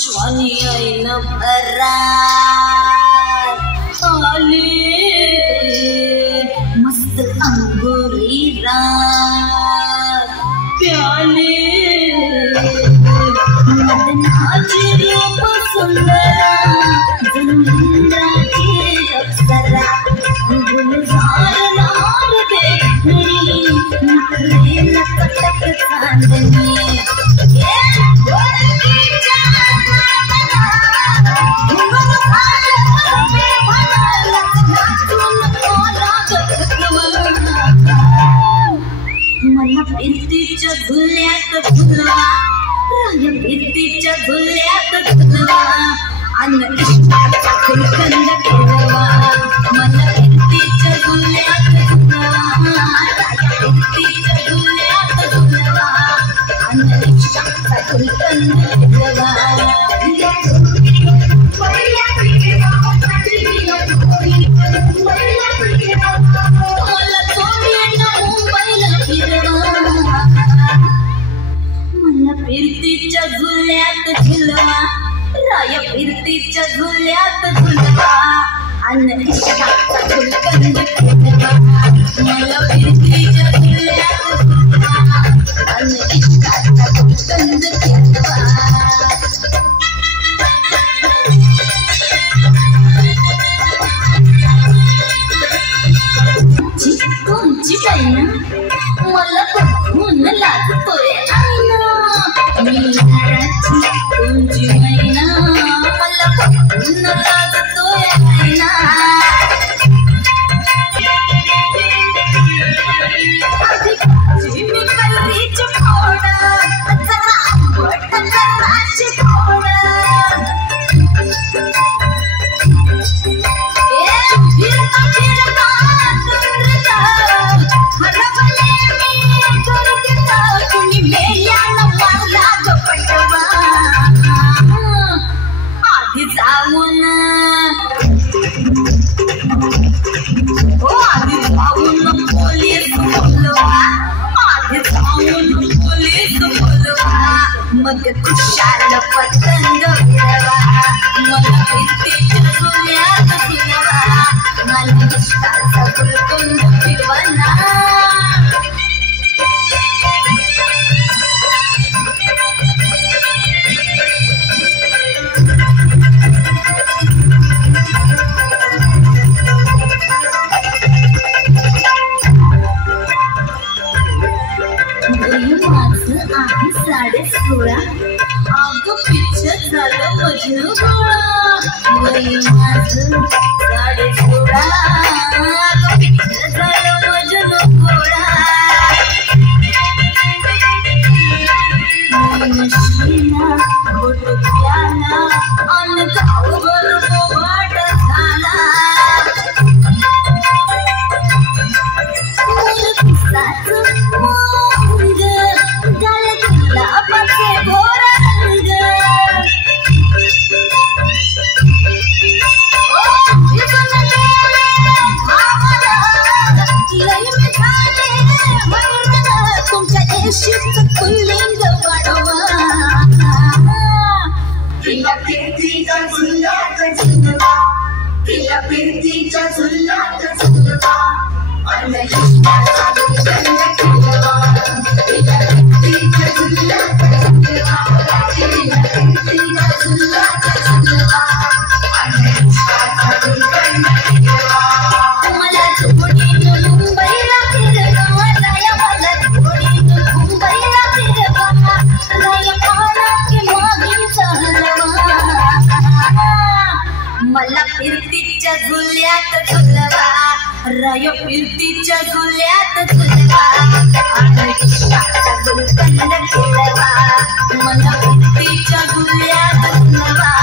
ज्वानी आईना भरा आले मस्त अंगुरी रात प्याले मदनाची रूप सुंदरा जिंदाची अप्सरा गुलजार लाल देखणी नखरे लटक चांदनी मला भिंतीच्या झुल्यात झुलवा राया भिंतीच्या झुल्यात झुलवा अन्न इष्टाचा फुलकंद खेळवा मला भिंतीच्या झुल्यात झुलवा राया भिंतीच्या झुल्यात झुलवा अन्न इष्टाचा फुलकंद खेळवा फिरतीच्या झुल्यात झुलवा राया फिरतीच्या झुल्यात झुलवा अन्न इष्टाचा फुलकंद खेळवा मला फिरतीच्या झुल्यात झुलवा अन्न इष्टाचा फुलकंद खेळवा कोणची बाईना मला बघून लाजतोय मी घराची कोणची मैना मला बघून लाजतोय मैना मी कलरीची फोड जरा आंबट कराची फोड मग खुशाल पतंग उडवा मला फिरतीच्या झुल्यात झुलवा मला इष्टाचा फुलकंद फिरवा ना माझं आहे 16.5 अगं पिच्छ झालं मजनू गोळा वय माझं 16.5 अगं पिच्छ झालं मजनू गोळा नशीला घोट प्याला अन गावभर बोबाट झाला फिरतीच्या झुल्यात झुलवा अन्न इष्टाचा फुलकंद खेळवा फिरतीच्या झुल्यात झुलवा फिरतीच्या झुल्यात झुलवा अन्न इष्टाचा फुलकंद खेळवा मला झोडीनं मुंबईला फिरवा राया मला झोडीनं मुंबईला फिरवा राया पाण्याची मागीचा हलवा मला फिरतीच्या झुल्यात झुलवा राया फिरतीच्या झुल्यात झुलवा अन्न इष्टाचा फुलकंद खेळवा मला फिरतीच्या झुल्यात झुलवा